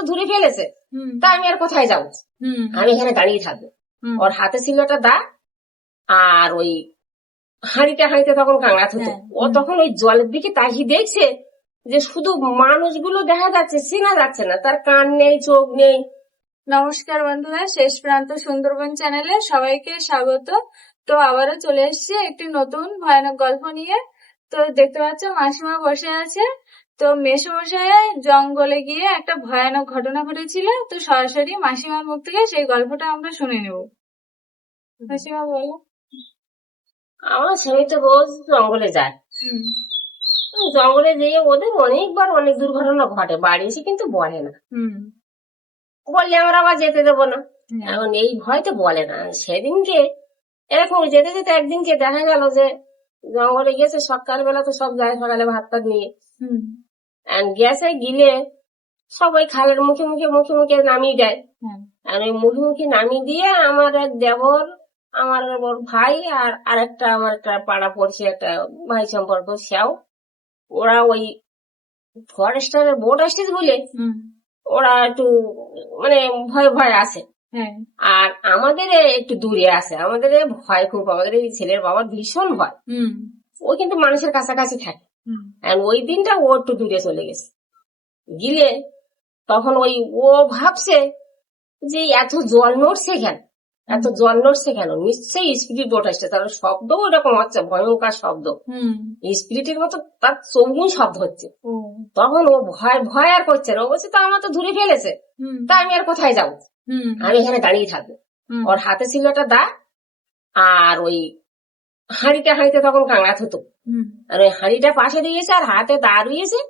তো ধরে ফেলেছে, তা আমি আর কোথায় যাবো, আমি এখানে দাঁড়িয়ে থাকবো। ওর হাতে ছিল একটা দা, আর ওই হাঁড়িতে তখন কাংড়াত হতো। ও তখন ওই জলের দিকে তাকিয়ে দেখছে যে শুধু মানুষগুলো দেখা যাচ্ছে, চেনা যাচ্ছে না, তার কান নেই, চোখ নেই। নমস্কার বন্ধুরা, শেষ প্রান্ত সুন্দরবন চ্যানেলে সবাইকে স্বাগত। তো আবারও চলে এসেছি একটি নতুন ভয়ানক গল্প নিয়ে। তো দেখতে পাচ্ছ মাসিমা বসে আছে। তো মেসোমশাই জঙ্গলে গিয়ে একটা ভয়ানক ঘটনা ঘটেছিল। তো সরাসরি মাসিমার মুখ থেকে সেই গল্পটা আমরা শুনে নেব। মাসিমা বলো। আমার স্বামী তো রোজ জঙ্গলে যায়, জঙ্গলে যেয়ে ওদের অনেকবার অনেক দুর্ঘটনা ঘটে, বাড়ি এসে কিন্তু বলে না। বললে আমরা আবার যেতে দেবো না, এখন এই ভয়তে বলে না। সেদিনকে এরকম যেতে যেতে একদিনকে দেখা গেল যে জঙ্গলে গেছে, সকালবেলা তো সব যায় সকালে ভাত টাত নিয়ে, গেছে গিলে সব ওই খালের মুখে মুখে মুখে মুখে নামিয়ে দেয়। আর ওই মুখে মুখে নামিয়ে দিয়ে আমার এক দেবর, আমার ওর ভাই, আর আরেকটা আমার একটা পাড়া পড়ছে একটা ভাই সম্পর্ক, সেও ওরা ওই ফরেস্টারের বোট আসছে বলে ওরা একটু মানে ভয় ভয় আছে। আর আমাদের একটু দূরে আছে, আমাদের ভয় খুব, আমাদের এই ছেলের বাবার ভীষণ ভয়। ও কিন্তু মানুষের কাছাকাছি থাকে, আর ওই দিনটা ও একটু দূরে চলে গেছে গিলে। তখন ওই ও ভাবছে যে এত জল নড়ছে কেন, এত জল নড়ছে কেন, নিশ্চয়ই স্পিরিট বোট আসছে, তার শব্দ ওরকম হচ্ছে, ভয়ঙ্কর শব্দ, স্পিরিটের মতো তার চৌগুন শব্দ হচ্ছে। তখন ও ভয় ভয় আর করছে না, ও বলছে তো আমার তো ধরে ফেলেছে, তা আমি আর কোথায় যাবো, আমি এখানে দাঁড়িয়ে থাকবো। ওর হাতে ছিল একটা দা, আর ওই হাঁড়িতে তখন কাংড়াত হতো, আর ওই হাঁড়িটা পাশে দিয়েছে আর হাতে দা রয়েছে,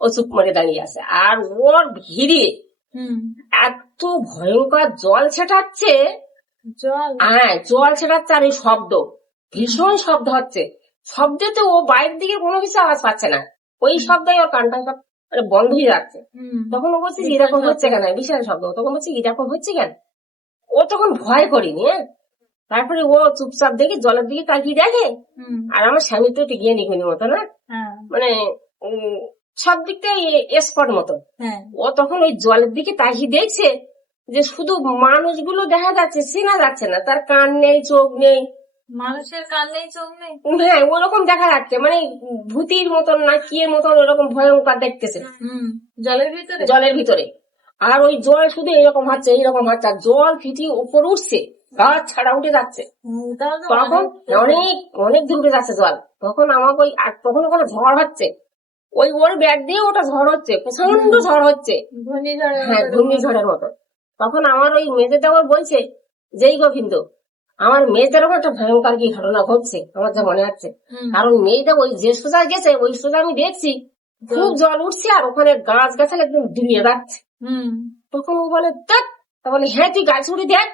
ও চুপ করে দাঁড়িয়ে আছে। আর ওর ভিড়ে এত ভয়ঙ্কর জল ছেটাচ্ছে, জল ছেটাচ্ছে, আর এই শব্দ, ভীষণ শব্দ হচ্ছে। শব্দতে ও বাইরের দিকে কোনো কিছু আওয়াজ পাচ্ছে না, ওই শব্দই ওর কানটা সব মানে বন্ধ হয়ে যাচ্ছে। তখন ও বলছে এরকম হচ্ছে কেন, বিশাল শব্দ, তখন বলছে এরকম হচ্ছে কেন। ও তখন ভয় করিনি। তারপরে ও চুপচাপ দেখে জলের দিকে তাকিয়ে দেখে, আর আমার স্বামী তো একটু গিয়ে নিখুনি মতো না, মানে সব দিকটা স্পট মতো। ও তখন ওই জলের দিকে তাকিয়ে দেখছে যে শুধু মানুষগুলো দেখা যাচ্ছে, চেনা যাচ্ছে না, তার কান নেই, চোখ নেই। মানুষের কান নেই, চোখ নেই, হ্যাঁ ওরকম দেখা যাচ্ছে, মানে ভূতির মতন না কি এর মতন ওরকম ভয়ঙ্কর দেখতেছে জলের ভিতরে। আর ওই জল শুধু এইরকম হচ্ছে, এইরকম হচ্ছে, আর জল ফিটিয়ে উপর উঠছে, গাছ ছাড়া উঠে যাচ্ছে। তখন অনেক অনেক দূর উঠে যাচ্ছে জল। তখন আমাকে ওই তখন ওখানে ঝড় হচ্ছে, ওই ওর ব্যাগ দিয়ে ওটা ঝড় হচ্ছে, প্রচন্ড ঝড় হচ্ছে, হ্যাঁ ঘূর্ণিঝড়ের মতো। তখন আমার ওই মেজে দেওয়ার বলছে যেই গোবিন্দ, আমার মেয়েদের ওপর একটা ভয়ঙ্কর কি ঘটনা ঘটছে, আমার যা মনে হচ্ছে। কারণ মেয়েটা ওই যে সোজা গেছে ওই সোজা আমি দেখছি খুব জল উঠছে, আর ওখানে গাছ গাছালে একদম ডুবিয়ে যাচ্ছে। তখন ও বলে দেখ, তা বলে হ্যাঁ তুই গাছে উঠে দেখ।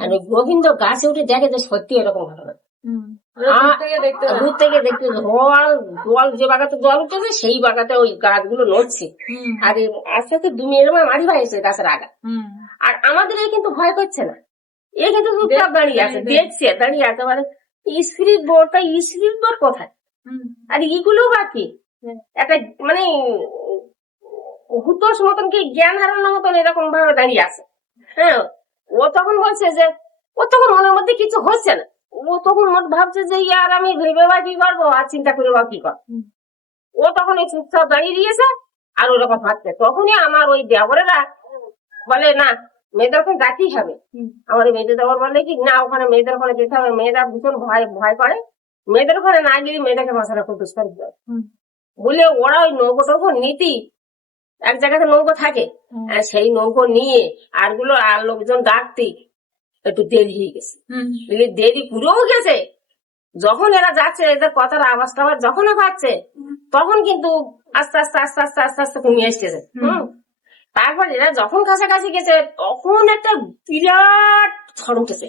আর ওই গোবিন্দ গাছে উঠে দেখে যে সত্যি এরকম ঘটনা। দূর থেকে দেখতে জল যে বাগাতে জল উঠেছে সেই বাগাতে ওই গাছগুলো নড়ছে, আর আস্তে আস্তে দুমিয়ে মারি ভাইছে গাছের আগা। আর আমাদের কিন্তু ভয় করছে না, এ কিন্তু চুপচাপ দাঁড়িয়ে আছে, দেখছে দাঁড়িয়ে আছে। মানে স্পিরিট বোর্ডটা, স্পিরিট বোর্ড কোথায়, আর এগুলো বাকি একটা মানে হুতোষ মতন কি জ্ঞান হারানোর মতন এরকম ভাবে দাঁড়িয়ে আছে। হ্যাঁ ও তখন বলছে যে ও তখন মনের মধ্যে কিছু হচ্ছে না, ও তখন ভাবছে যে ইয়ার আমি ভেবে বা কি করবো, আর চিন্তা করে বা কি করবো। ও তখন এই চুপচাপ দাঁড়িয়ে দিয়েছে আর ওরকম ভাবছে। তখনই আমার ওই দেবরেরা বলে না মেয়েদের ওখানে যাতেই হবে। আমার মেয়েদের দেবর বলে কি না ওখানে মেয়েদের ওখানে যেতে হবে, মেয়েরা ভীষণ ভয় করে, মেয়েদের ওখানে না গিয়ে মেয়েটাকে বাঁচানো খুব দুষ্কর বলে ওরা ওই নৌকো টৌকো নীতি এক জায়গাতে নৌকো থাকে, সেই নৌকো নিয়ে আরগুলো আর লোকজন ডাকতে একটু দেরি হয়ে গেছে, দেরি পুরোও গেছে। যখন এরা যাচ্ছে এদের কথার আওয়াজ টাওয়াজ যখন পাচ্ছে তখন কিন্তু আস্তে আস্তে আস্তে আস্তে আস্তে আস্তে কমিয়ে আসতেছে। তারপর এরা যখন কাছাকাছি গেছে তখন একটা বিরাট ঝড় উঠেছে,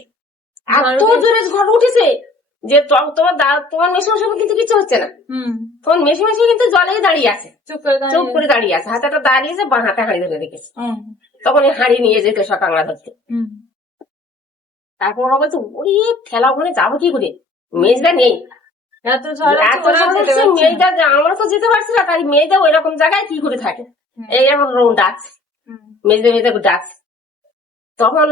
এত জোরে ঝড় উঠেছে যে তোমার মেশিমেশি কিন্তু কিছু হচ্ছে না। তখন মেশিমেশি কিন্তু জলেই দাঁড়িয়ে আছে, চুপ করে দাঁড়িয়ে আছে, হাতাটা দাঁড়িয়েছে, বাঁ হাতে হাঁড়ি ধরে রেখেছে। তখন এই হাঁড়ি নিয়ে যেতে সব কাংড়া ধরতে। তারপর ওরা বলছে ওই ঠেলা ওখানে যাবো কি করে, মেজদা নেই, মেয়েটা আমরা তো যেতে পারছি না, তাই মেয়েটা ওই রকম জায়গায় কি করে থাকে, এই এখন ডাকছে। মেজে মেজে ডাকছে, তখন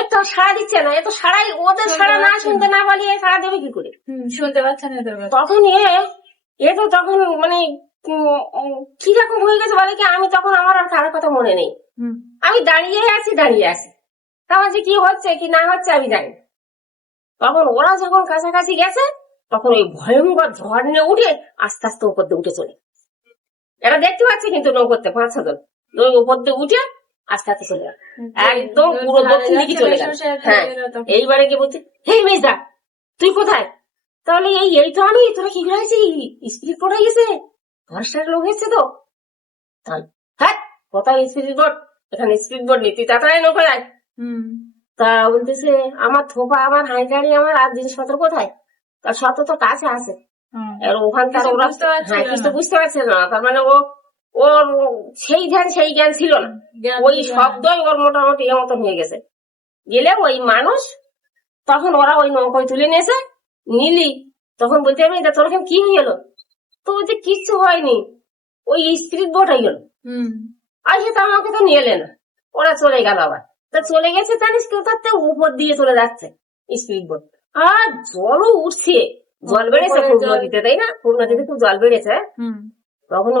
এ তো সাড়া দিচ্ছে না, এ তো সাড়াই ওদের সাড়া না শুনতে না পালিয়ে সাড়া দেবে কি করে? শুনতে পাচ্ছেন এদের কথা। তখন এ তো তখন মানে কিরকম হয়ে গেছে বলে কি, আমি তখন আমার আর কারোর কথা মনে নেই, আমি দাঁড়িয়ে আছি তারপর যে কি হচ্ছে কি না হচ্ছে আমি জানি। তখন ওরা যখন কাছাকাছি গেছে তখন ওই ভয়ঙ্কর ঝড় নিয়ে উঠে আস্তে আস্তে উপর দিয়ে উঠে চলে, এরা দেখতে পাচ্ছে কিন্তু নৌকোতে 5-6 জন উপর দিয়ে উঠে আস্তে আস্তে চলে গেল, একদম পুরো দক্ষিণ দিকে চলে গেল। হ্যাঁ, এইবারে কি বলছে, হে মেজদা তুই কোথায়? তাহলে এই তো আমি, তোরা কি করেছি, স্পিড বোট হয়ে গেছে, ভরসার লোক এসছে তো। হ্যাঁ, কোথায় স্পিড বোট? এখানে স্পিড বোট নেই, তুই তাড়াতাড়ি নৌকা যায়। তা বলতেছে আমার থোপা, আমার হাই গাড়ি, আমার আর জিনিসপত্র কোথায়? তার সব তো কাছে আছে। আর ওখানকার ওরা কিছু বুঝতে পারছে না, তার মানে ওর সেই জ্ঞান ছিল না, ওই শব্দই ওর মোটামুটি এর মতন হয়ে গেছে। গেলে ওই মানুষ তখন ওরা ওই নৌকায় তুলে নিয়েছে, নিলি তখন বলতে পারবি তোর এখানে কি হয়ে গেল? তো বলছে কিচ্ছু হয়নি, ওই স্পিড বোট হয়ে গেল। আসে তো আমাকে তো নিয়ে এলে না, ওরা চলে গেল আবার। তা চলে গেছে জানিস কেউ, তার উপর দিয়ে চলে যাচ্ছে স্পিড বোট, আর জলও উঠছে, জল বেড়েছে খুব নদীতে, তাই না? খুব নদীতে খুব জল বেড়েছে। তখন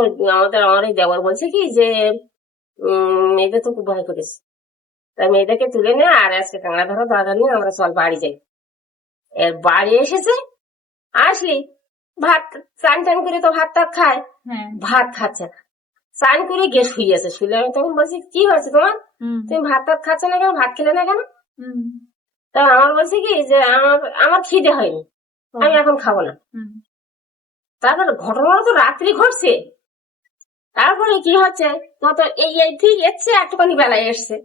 আমার এই দেবর বলছে কি যে মেয়েদের তো খুব ভয় করেছে, তাই মেয়েদেরকে তুলে নে, আর আজকে কাঁকড়া ধরো দরকার নিয়ে আমরা চল বাড়ি যাই। এর বাড়ি এসেছে, আসলি ভাত চান টান করে তো ভাত টাত খায়, ভাত খাচ্ছে না, চান করে গিয়ে শুয়েছে। শুলে আমি তখন বলছি কি হয়েছে তোমার, তুমি ভাত টাত খাচ্ছ না কেন, ভাত খেলে না কেন? তা আমার বলছে কি যে আমার খিদে হয়নি, আমি এখন খাবো না। তারপরে ঘটনাটা তো রাত্রি ঘটছে, তারপরে কি হচ্ছে তো এই ঠিক এসছে একটুখানি বেলায় এসছে,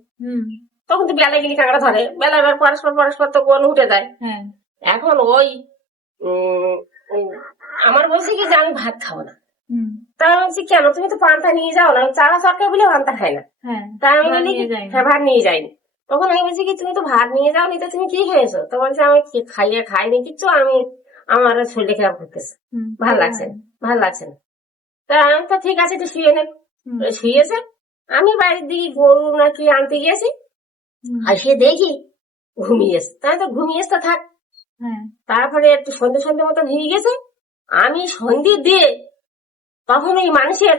তখন তো বেলায় গেলে কাঁকড়া ধরে, বেলা এবার পরস্পর তো কোন উঠে যায়। এখন ওই আমার বলছে কি যে আমি ভাত খাবো না। তা আমি বলছি কেন, তুমি তো পান্তা নিয়ে যাও না, চারা তরকারি বলে পান্তা খাই না। তা আমি বলি হ্যাঁ ভাত নিয়ে যাইনি। তখন আমি বলছি কি তুমি তো ভাত নিয়ে যাও নি, তো তুমি কি খেয়েছো? তো বলছে আমি খাইনি কিচ্ছু, আমি আমার শরীরে খারাপ করতেছে, ভাল লাগছে না। তা আমি তো ঠিক আছে তুই শুয়ে নে। শুয়েছে, আমি বাড়ির দিকে গরু নাকি আনতে গিয়েছি, আর সে দেখি ঘুমিয়েছে, তাই তো ঘুমিয়েছে থাক। তারপরে একটু সন্ধ্যে মতো হয়ে গেছে, আমি সন্ধে দিয়ে তখন ওই মানুষের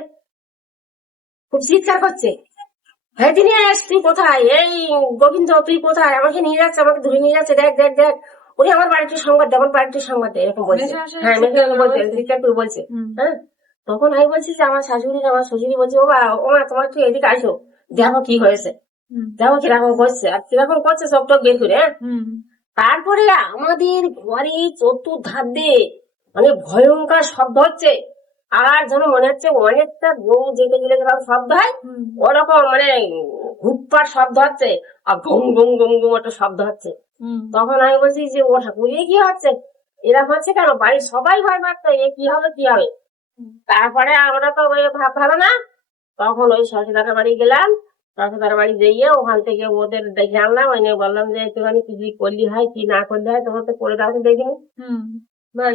খুব চিৎকার করছে, হ্যাঁ দিনেশ তুই কোথায়, এই গোবিন্দ তুই কোথায়, আমাকে নিয়ে যাচ্ছে, আমাকে ধরে নিয়ে যাচ্ছে, দেখ দেখ দেখ, ওরে আমার বাড়িটির সংবাদ দে, আমার বাড়িটির সংবাদ দে, এরকম বলছে। হ্যাঁ বলছে, চিৎকার করে বলছে। হ্যাঁ, তখন আমি বলছি যে আমার শ্বশুরি বলছে ও মা তোমার একটু এদিকে আসো, দেখো কি হয়েছে, দেখো কিরকম করছে, আর কিরকম করছে সব টক বের করে। তারপরে আমাদের ঘরে চতুর্ধার দিয়ে মানে ভয়ঙ্কর শব্দ হচ্ছে, আর যেন মনে হচ্ছে অনেকটা গরু যেতে গেলে শব্দ হয় ওরকম, মানে হুপ্পার শব্দ হচ্ছে, আর ঘুম ঘুম ঘুম ঘুম একটা শব্দ হচ্ছে। তখন আমি বলছি যে ও ঠাকুর কি হচ্ছে, এরা হচ্ছে কেন, বাড়ির সবাই ভয় পাচ্ছে, এ কি হবে কি হবে। তারপরে আমরা তো ওই ভালো না, তখন ওই শশীদার বাড়ি গেলাম, শশীদার বাড়ি যেয়ে ওখান থেকে ওদের দেখে আনলাম, ওই নিয়ে বললাম যে একটুখানি কি করলি হয় কি না করলি হয়, তোমার তো করে দাও দেখিনি,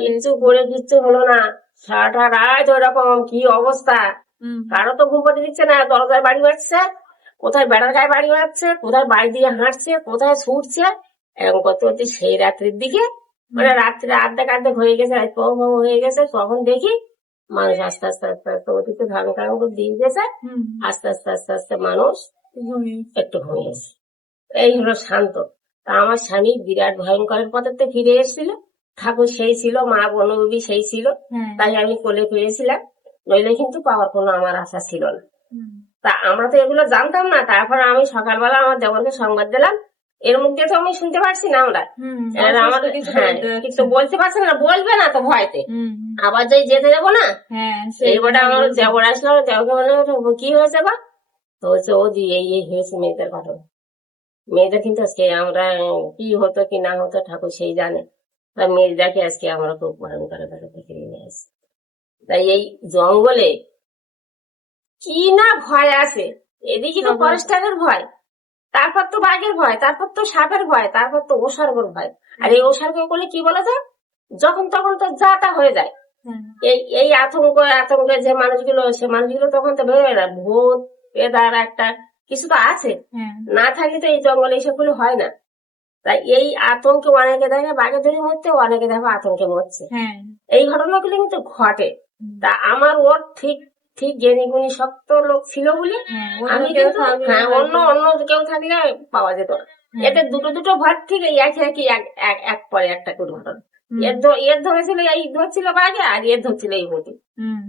কিচ্ছু করে কিচ্ছু হলো না। সারাটা রাত ওরকম কি অবস্থা, কারো তো ঘুম পাড়তে দিচ্ছে না, দরজায় বাড়ি মারছে, কোথায় বেড়ার গায়ে বাড়ি মারছে, কোথায় বাড়ি দিয়ে হাঁটছে, কোথায় ছুটছে, এরকম করতে করতে সেই রাত্রির দিকে মানে রাত্রে আর্ধেক হয়ে গেছে, হয়ে গেছে, তখন দেখি মানুষ আস্তে আস্তে অতীতে ধারণ কারণ দিয়ে গেছে, আস্তে আস্তে মানুষ একটু ঘুমিয়েছে। এই হলো শান্ত। তা আমার স্বামী বিরাট ভয়ঙ্করের পথে ফিরে এসেছিল, ঠাকুর সেই ছিল, মা বনদেবী সেই ছিল, তাই আমি কোলে পেয়েছিলাম, নইলে কিন্তু পাওয়ার কোনো আমার আশা ছিল না। তা আমরা তো এগুলো জানতাম না। তারপর আমি সকালবেলা আমার দেবরকে সংবাদ দিলাম, এর মধ্যে তো আমি শুনতে পারছি না, আমরা আমাদের কিছু বলতে পারছি না, বলবে না তো ভয়তে, আবার যাই যেতে যাবো না, এইবারে আমার দেবর আসলো, দেবকে বললো কি হয়েছে বা, তো হচ্ছে ও দি এই হয়েছে মেয়েদের ঘটনা। মেয়েদের কিন্তু আজকে আমরা কি হতো কি না হতো ঠাকুর সেই জানে, তা মেয়েটাকে আজকে আমরা খুব ভয়ঙ্কর থেকে নিয়ে আসি। তাই এই জঙ্গলে কি না ভয় আছে, এদিকে তো ফরেস্টারের ভয়, তারপর তো বাঘের ভয়, তারপর তো সাপের ভয়, তারপর তো ওষার্গর ভয়। আর এই ওষার্গ করলে কি বলা যায়, যখন তখন তো যা তা হয়ে যায়। এই আতঙ্কে যে মানুষগুলো, সে মানুষগুলো তখন তো বেরোয় না, ভূত পেদার একটা কিছু তো আছে, হ্যাঁ না থাকলে তো এই জঙ্গলে এইসবগুলো হয় না। তাই এই আতঙ্কে অনেকে দেখে বাঘে ধরে মরতে, অনেকে দেখো আতঙ্কে মরছে। হ্যাঁ এই ঘটনাগুলো কিন্তু ঘটে। তা আমার ওর ঠিক ঠিক জ্ঞানী গুণী শক্ত লোক ছিল বলে হ্যাঁ, আমি অন্য কেউ কিন্তু থাকলে হ্যাঁ অন্য হয়তো- অন্য কেউ থাকলে পাওয়া যেত না। হ্যাঁ, এতে দুটো দুটো ভাগ থেকে একই একই এক পরে একটা করে ঘটনা। হুম, এর ধরেছিল এই ধরছিল বাঘে, আর এর ধরছিল এই মতি। হুম,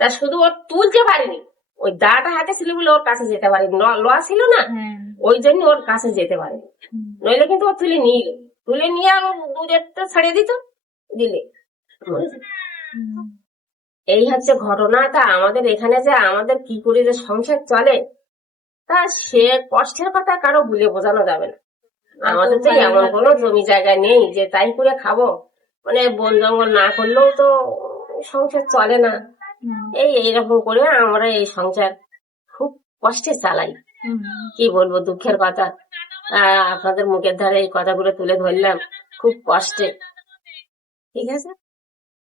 তা শুধু ওর তুলতে পারিনি, ওই দাটা হাতে ছিল বলে ওর কাছে যেতে পারিনি, লওয়া ছিল না, হ্যাঁ, ওই জন্য ওর কাছে যেতে পারিনি। হুম, নইলে কিন্তু ও তুলে নিয়ে আর দূরেরটা ছাড়িয়ে দিত, দিলে। হুম, এই হচ্ছে ঘটনা। তা আমাদের এখানে যে আমাদের কি করে যে সংসার চলে, তা সে কষ্টের কথা কারো ভুলে বোঝানো যাবে না। আমাদের তো ভালো এমন লাগে। কোনো জমি জায়গা নেই যে তাই করে খাবো, মানে বন জঙ্গল না করলেও তো সংসার চলে না। হুম, এইরকম করে আমরা এই সংসার খুব কষ্টে চালাই। হুম। কি বলবো, দুঃখের কথা। আপনাদের মুখের ধারে এই কথাগুলো তুলে ধরলাম খুব কষ্টে। ঠিক আছে।